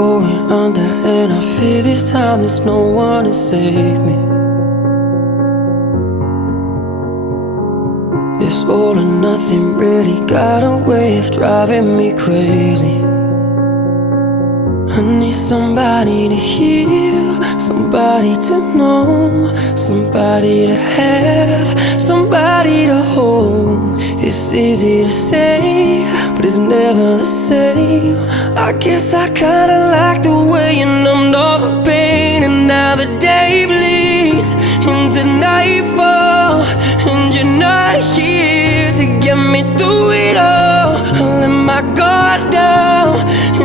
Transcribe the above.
going under, and I fear this time there's no one to save me. This all or nothing really got a way of driving me crazy. I need somebody to heal, somebody to know, somebody to have, somebody to hold. It's easy to say, but it's never the same. I guess I kinda like the